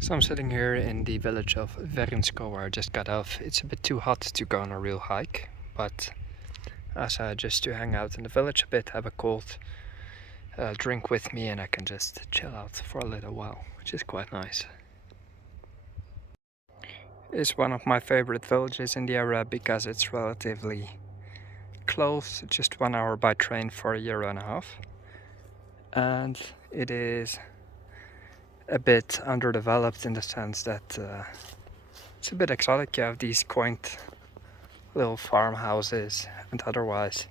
So I'm sitting here in the village of Verinsko where I just got off. It's a bit too hot to go on a real hike, but just to hang out in the village a bit, have a cold drink with me, and I can just chill out for a little while, which is quite nice. It's one of my favorite villages in the area because it's relatively close, just 1 hour by train for a year and a half. And it is a bit underdeveloped in the sense that it's a bit exotic. You have these quaint little farmhouses and otherwise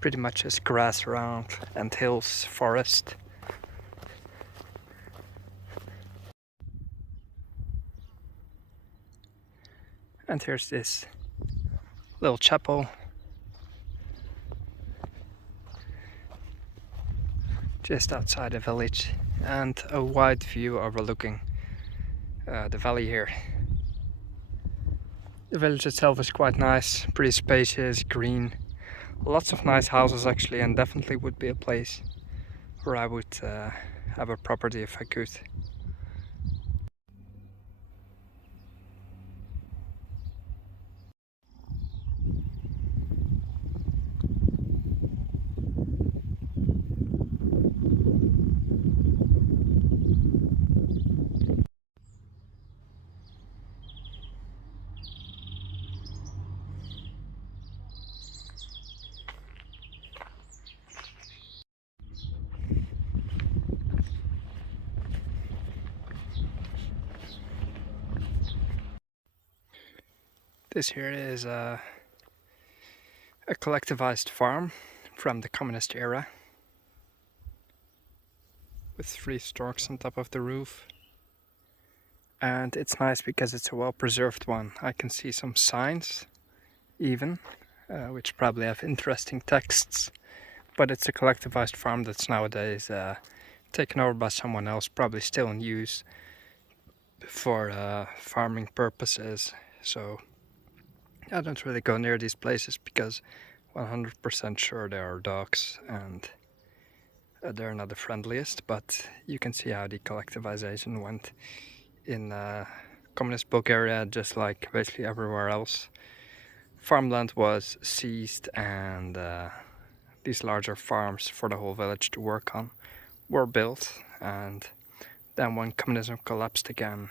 pretty much just grass around and hills, forest. And here's this little chapel just outside the village and a wide view overlooking the valley here. The village itself is quite nice, pretty spacious, green, lots of nice houses actually, and definitely would be a place where I would have a property if I could. This here is a collectivized farm from the communist era with 3 storks on top of the roof. And it's nice because it's a well-preserved one. I can see some signs even, which probably have interesting texts, but it's a collectivized farm that's nowadays taken over by someone else, probably still in use for farming purposes. So I don't really go near these places because 100% sure there are dogs and they're not the friendliest, but you can see how the collectivization went in communist Bulgaria, just like basically everywhere else. Farmland was seized and these larger farms for the whole village to work on were built, and then when communism collapsed again,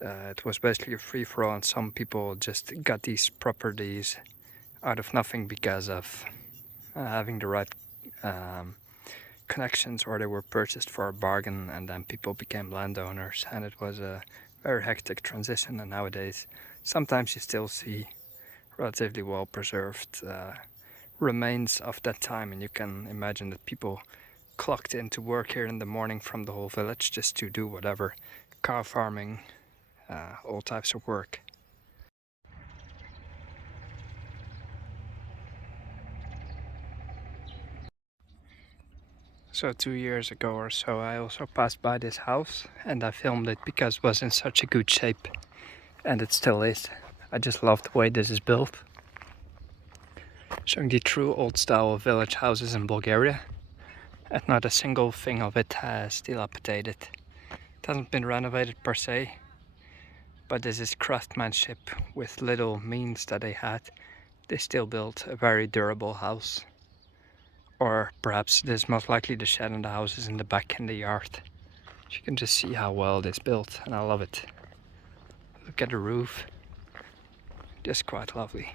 it was basically a free-for-all, and some people just got these properties out of nothing because of having the right connections, or they were purchased for a bargain, and then people became landowners, and it was a very hectic transition. And nowadays sometimes you still see relatively well preserved remains of that time, and you can imagine that people clocked into work here in the morning from the whole village just to do whatever, cow farming, all types of work. So 2 years ago or so I also passed by this house and I filmed it because it was in such a good shape, and it still is. I just love the way this is built. Showing the true old style village houses in Bulgaria, and not a single thing of it has dilapidated. It hasn't been renovated per se, but this is craftsmanship. With little means that they had, they still built a very durable house. Or perhaps this is most likely the shed, and the house is in the back in the yard. You can just see how well it is built, and I love it. Look at the roof, just quite lovely.